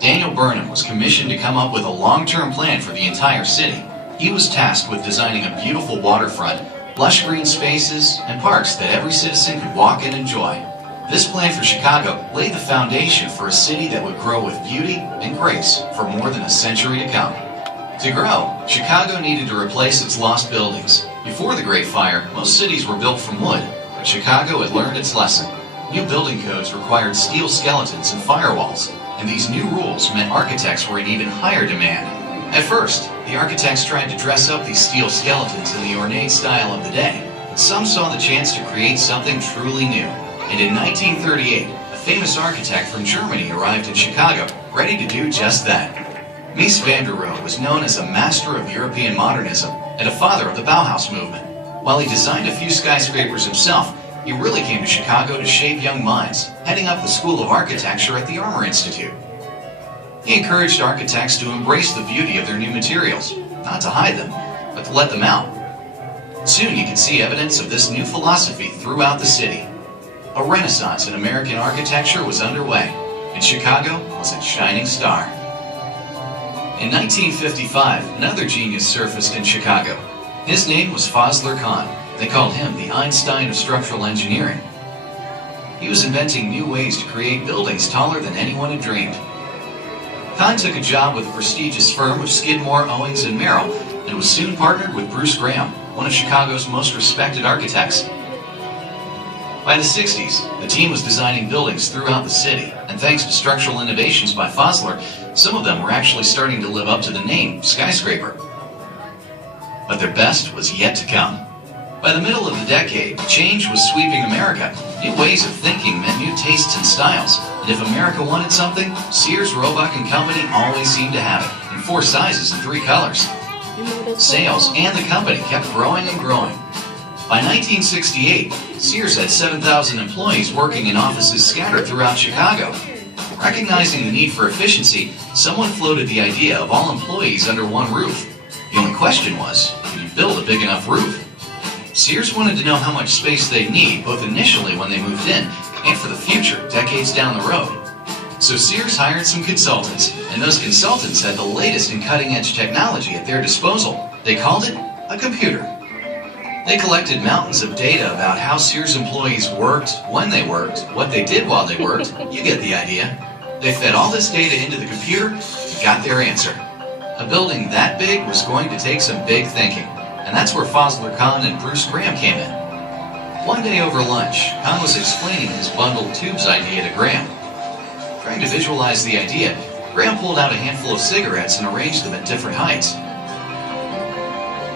Daniel Burnham was commissioned to come up with a long-term plan for the entire city. He was tasked with designing a beautiful waterfront, lush green spaces, and parks that every citizen could walk and enjoy. This plan for Chicago laid the foundation for a city that would grow with beauty and grace for more than a century to come. To grow, Chicago needed to replace its lost buildings. Before the Great Fire, most cities were built from wood, but Chicago had learned its lesson. New building codes required steel skeletons and firewalls, and these new rules meant architects were in even higher demand. At first, the architects tried to dress up these steel skeletons in the ornate style of the day, but some saw the chance to create something truly new. And in 1938, a famous architect from Germany arrived in Chicago, ready to do just that. Mies van der Rohe was known as a master of European modernism and a father of the Bauhaus movement. While he designed a few skyscrapers himself, he really came to Chicago to shape young minds, heading up the School of Architecture at the Armour Institute. He encouraged architects to embrace the beauty of their new materials, not to hide them, but to let them out. Soon you could see evidence of this new philosophy throughout the city. A renaissance in American architecture was underway, and Chicago was its shining star. In 1955, another genius surfaced in Chicago. His name was Fazlur Khan. They called him the Einstein of structural engineering. He was inventing new ways to create buildings taller than anyone had dreamed. Khan took a job with the prestigious firm of Skidmore, Owings & Merrill and was soon partnered with Bruce Graham, one of Chicago's most respected architects. By the 60s, the team was designing buildings throughout the city, and thanks to structural innovations by Fazlur, some of them were actually starting to live up to the name skyscraper. But their best was yet to come. By the middle of the decade, change was sweeping America. New ways of thinking meant new tastes and styles, and if America wanted something, Sears, Roebuck & Company always seemed to have it, in 4 sizes and 3 colors. Sales and the company kept growing and growing. By 1968, Sears had 7,000 employees working in offices scattered throughout Chicago. Recognizing the need for efficiency, someone floated the idea of all employees under one roof. The only question was, could you build a big enough roof? Sears wanted to know how much space they'd need, both initially when they moved in, and for the future, decades down the road. So Sears hired some consultants, and those consultants had the latest in cutting-edge technology at their disposal. They called it a computer. They collected mountains of data about how Sears employees worked, when they worked, what they did while they worked. You get the idea. They fed all this data into the computer and got their answer. A building that big was going to take some big thinking, and that's where Fazlur Khan and Bruce Graham came in. One day over lunch, Khan was explaining his bundled tubes idea to Graham. Trying to visualize the idea, Graham pulled out a handful of cigarettes and arranged them at different heights.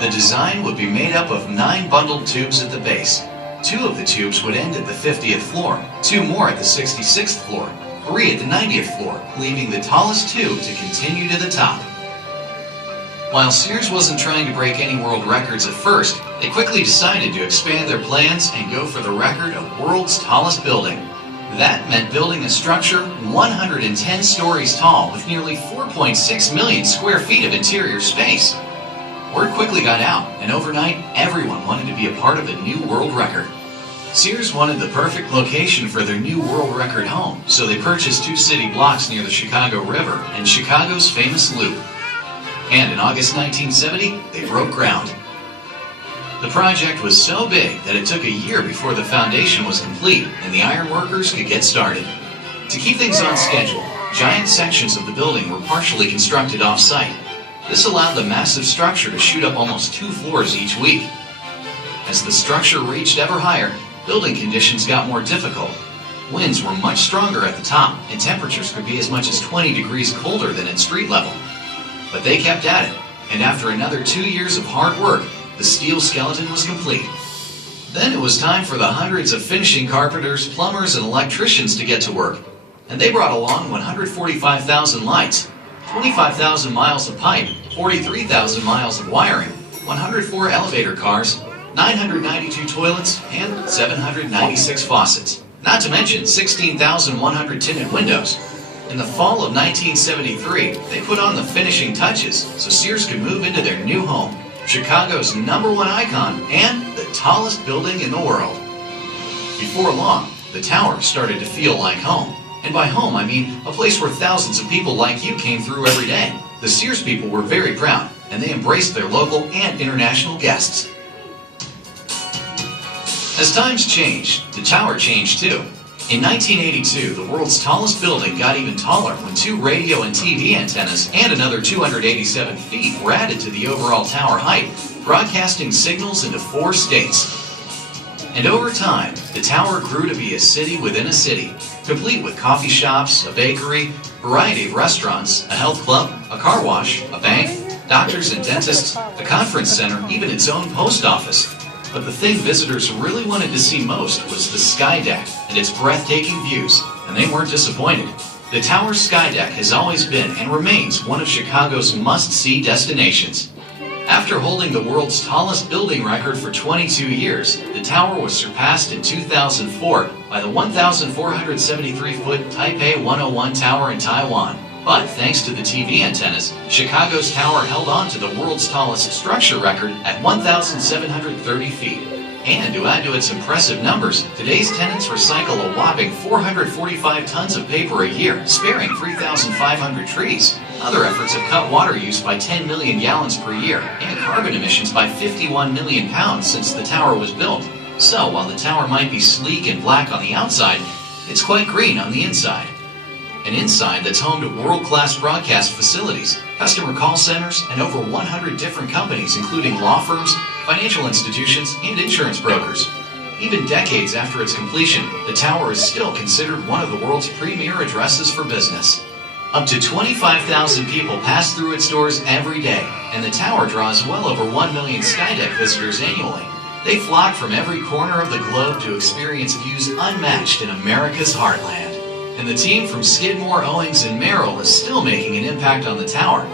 The design would be made up of 9 bundled tubes at the base. 2 of the tubes would end at the 50th floor, 2 more at the 66th floor, 3 at the 90th floor, leaving the tallest tube to continue to the top. While Sears wasn't trying to break any world records at first, they quickly decided to expand their plans and go for the record of world's tallest building. That meant building a structure 110 stories tall with nearly 4.6 million square feet of interior space. Word quickly got out, and overnight, everyone wanted to be a part of the new world record. Sears wanted the perfect location for their new world record home, so they purchased 2 city blocks near the Chicago River and Chicago's famous Loop. And in August 1970, they broke ground. The project was so big that it took a year before the foundation was complete and the iron workers could get started. To keep things on schedule, giant sections of the building were partially constructed off-site. This allowed the massive structure to shoot up almost 2 floors each week. As the structure reached ever higher, building conditions got more difficult. Winds were much stronger at the top, and temperatures could be as much as 20 degrees colder than at street level. But they kept at it, and after another 2 years of hard work, the steel skeleton was complete. Then it was time for the hundreds of finishing carpenters, plumbers, and electricians to get to work, and they brought along 145,000 lights, 25,000 miles of pipe, 43,000 miles of wiring, 104 elevator cars, 992 toilets, and 796 faucets. Not to mention 16,100 tinted windows. In the fall of 1973, they put on the finishing touches so Sears could move into their new home, Chicago's #1 icon and the tallest building in the world. Before long, the tower started to feel like home. And by home, I mean a place where thousands of people like you came through every day. The Sears people were very proud, and they embraced their local and international guests. As times changed, the tower changed too. In 1982, the world's tallest building got even taller when 2 radio and TV antennas and another 287 feet were added to the overall tower height, broadcasting signals into 4 states. And over time, the tower grew to be a city within a city, complete with coffee shops, a bakery, variety of restaurants, a health club, a car wash, a bank, doctors and dentists, a conference center, even its own post office. But the thing visitors really wanted to see most was the sky deck and its breathtaking views, and they weren't disappointed. The tower's sky deck has always been and remains one of Chicago's must-see destinations. After holding the world's tallest building record for 22 years, the tower was surpassed in 2004 by the 1,473-foot Taipei 101 Tower in Taiwan. But thanks to the TV antennas, Chicago's tower held on to the world's tallest structure record at 1,730 feet. And to add to its impressive numbers, today's tenants recycle a whopping 445 tons of paper a year, sparing 3,500 trees. Other efforts have cut water use by 10 million gallons per year and carbon emissions by 51 million pounds since the tower was built. So while the tower might be sleek and black on the outside, it's quite green on the inside. An inside that's home to world-class broadcast facilities, customer call centers, and over 100 different companies including law firms, financial institutions, and insurance brokers. Even decades after its completion, the tower is still considered one of the world's premier addresses for business. Up to 25,000 people pass through its doors every day, and the tower draws well over 1 million Skydeck visitors annually. They flock from every corner of the globe to experience views unmatched in America's heartland. And the team from Skidmore, Owings, and Merrill is still making an impact on the tower.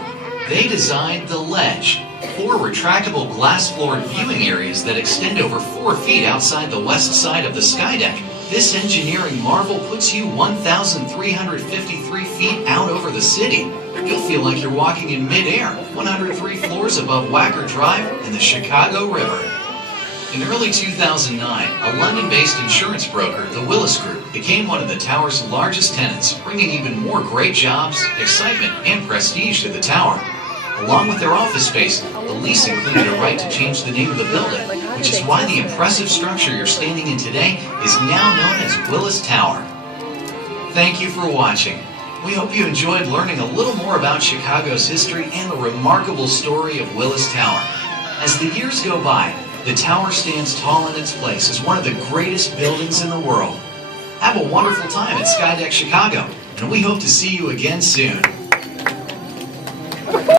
They designed the Ledge, 4 retractable glass-floored viewing areas that extend over 4 feet outside the west side of the skydeck. This engineering marvel puts you 1,353 feet out over the city. You'll feel like you're walking in midair, 103 floors above Wacker Drive and the Chicago River. In early 2009, a London-based insurance broker, the Willis Group, became one of the tower's largest tenants, bringing even more great jobs, excitement, and prestige to the tower. Along with their office space, the lease included a right to change the name of the building, which is why the impressive structure you're standing in today is now known as Willis Tower. Thank you for watching. We hope you enjoyed learning a little more about Chicago's history and the remarkable story of Willis Tower. As the years go by, the tower stands tall in its place as one of the greatest buildings in the world. Have a wonderful time at Skydeck Chicago, and we hope to see you again soon.